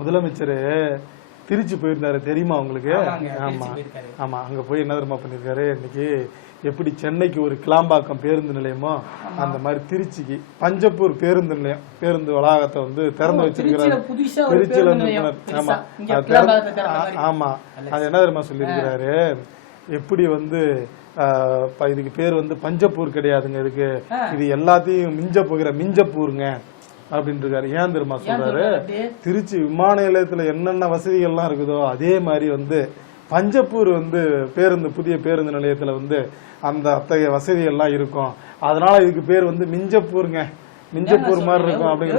முதலமைச்சர் திருச்சி போயிருந்தாரு தெரியுமா உங்களுக்கு? ஆமா ஆமா, அங்க போய் என்ன தெரியுமா பண்ணிருக்காரு, இன்னைக்கு எப்படி சென்னைக்கு ஒரு கிளாம்பாக்கம் பேருந்து நிலையமோ அந்த மாதிரி திருச்சிக்கு பஞ்சப்பூர் பேருந்து நிலையம், பேருந்து வளாகத்தை வந்து திறந்து வச்சிருக்கிறாரு திருச்சியில இருந்து. ஆமா ஆமா, அது என்ன தெரியுமா சொல்லியிருக்கிறாரு, எப்படி வந்து இதுக்கு பேர் வந்து பஞ்சப்பூர் கிடையாதுங்க, இது எல்லாத்தையும் மிஞ்ச போகிற மிஞ்சப்பூருங்க அப்படின்னு இருக்காரு. ஏன் தெரியுமா சொல்றாரு, திருச்சி விமான நிலையத்துல என்னென்ன வசதிகள்லாம் இருக்குதோ அதே மாதிரி வந்து பஞ்சப்பூர் வந்து புதிய பேருந்து நிலையத்துல வந்து அந்த அத்தகைய வசதிகள்லாம் இருக்கும், அதனால இதுக்கு பேர் வந்து மிஞ்சப்பூருங்க, மிஞ்சப்பூர் மாதிரி இருக்கும் அப்படின்னு.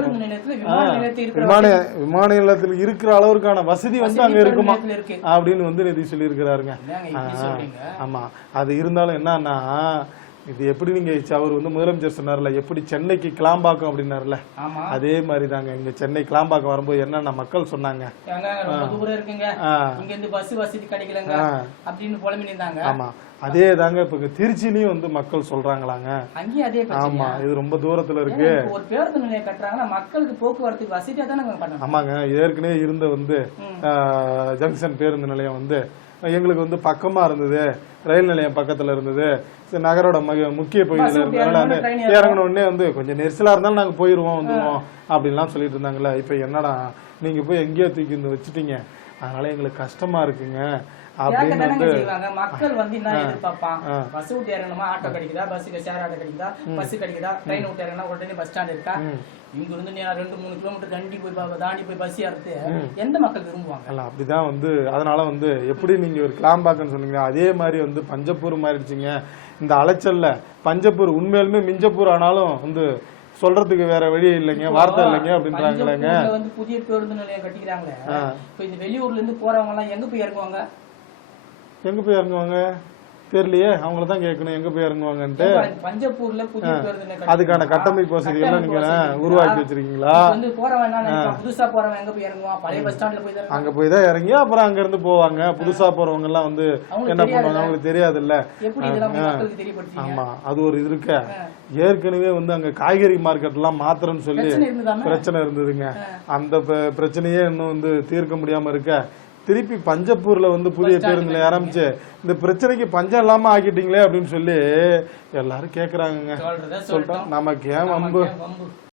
விமான நிலையத்தில் இருக்கிற அளவுக்கான வசதி வந்து அங்க இருக்குமா அப்படின்னு வந்து நிதி சொல்லி இருக்கிறாருங்க. ஆமா, அது இருந்தாலும் என்னன்னா, இது எப்படி நீங்க அவர் வந்து முதலமைச்சர் சொன்னார்ல, எப்படி சென்னைக்கு கிளாம்பாக்கம் அப்படின்னாருல, அதே மாதிரி தாங்க இங்க சென்னை கிளாம்பாக்கம் வரும்போது என்னென்ன மக்கள் சொன்னாங்க, ஆமா அதே தாங்க இப்ப திருச்சிலையும் வந்து மக்கள் சொல்றாங்களாங்க. ஆமா, இது ரொம்ப தூரத்துல இருக்கு, ஒரு பேருந்து நிலையம் கட்டுறாங்கன்னா மக்களுக்கு போக்குவரத்துக்கு வசதியா தானே. ஆமாங்க, ஏற்கனவே இருந்த வந்து ஜங்ஷன் பேருந்து நிலையம் வந்து எங்களுக்கு வந்து பக்கமா இருந்தது, ரயில் நிலையம் பக்கத்துல இருந்தது, நகரோட முக்கிய பகுதியில இருந்ததுனால இறங்கின உடனே வந்து கொஞ்சம் நெரிசலா இருந்தாலும் நாங்க போயிருவோம் வந்துருவோம் அப்படின்லாம் சொல்லிட்டு இருந்தாங்கல்ல. இப்ப என்னடா நீங்க போய் எங்கேயோ தூக்கி வச்சுட்டீங்க, அதனால எங்களுக்கு கஷ்டமா இருக்குங்க அப்படின்னு வந்து மக்கள் வந்து என்ன எதிர்பார்ப்பான், பஸ் விட்டு இறங்கணுமா, ஆட்டோ கிடைக்குதா, பஸ்ஸுக்கு ஷேர் ஆட்டோ கிடைக்குதா, பஸ் கிடைக்குதா, ட்ரெயின் விட்டு இறங்கினா உடனே பஸ் ஸ்டாண்ட் இருக்கா, இங்க இருந்து 2-3 கிலோமீட்டர் தாண்டி போய் பஸ் ஏறது எந்த மக்கள் விரும்புவாங்க? அப்படிதான் வந்து அதனால வந்து எப்படி நீங்க ஒரு கிளாம்பாக்கன்னு சொன்னீங்க, அதே மாதிரி வந்து பஞ்சப்பூர் மாறிடுச்சுங்க இந்த அலைச்சல்ல. பஞ்சப்பூர் உண்மையிலுமே மிஞ்சப்பூர் ஆனாலும் வந்து சொல்றதுக்கு வேற வழி இல்லைங்க, வார்த்தை இல்லைங்க அப்படின்றாங்களேங்க. வந்து புதிய பேருந்து நிலையம் கட்டிக்கிறாங்க, இப்ப இந்த வெளியூர்ல இருந்து போறவங்க எல்லாம் எங்க போய் இறங்குவாங்க? எங்க போய் இறங்குவாங்க தெரியலையே, அவங்கள தான் கேட்கணும் எங்க போய் இறங்குவாங்கன்ட்டு. பஞ்சப்பூர்ல புதிய பேருந்து நிலையம் அதுக்கான கட்டமைப்பு வசதி எல்லாம் நீங்க உருவாக்கி வச்சிருக்கீங்களா? புதுசா போறவங்க எங்க போய் இறங்குவான்? பழைய பஸ் ஸ்டாண்ட்ல போய் அங்க போய் தான் இறங்கி அப்புறம் அங்க இருந்து போவாங்க. புதுசா போறவங்க எல்லாம் வந்து என்ன பண்ணுவாங்க, அவங்களுக்கு தெரியாது இல்ல. ஆமா, அது ஒரு இது இருக்க. ஏற்கனவே வந்து அங்க காய்கறி மார்க்கெட் எல்லாம் மாத்திரன்னு சொல்லி பிரச்சனை இருந்ததுங்க. அந்த பிரச்சனையே இன்னும் வந்து தீர்க்க முடியாம இருக்க, திருப்பி பஞ்சப்பூர்ல வந்து புதிய பேருந்து நிலையம் ஆரம்பிச்சு இந்த பிரச்சனைக்கு பஞ்சம் இல்லாம ஆக்கிட்டீங்களே அப்படின்னு சொல்லி எல்லாரும் கேக்குறாங்க. சொல்லிட்டோம், நமக்கு ஏன் வம்பு.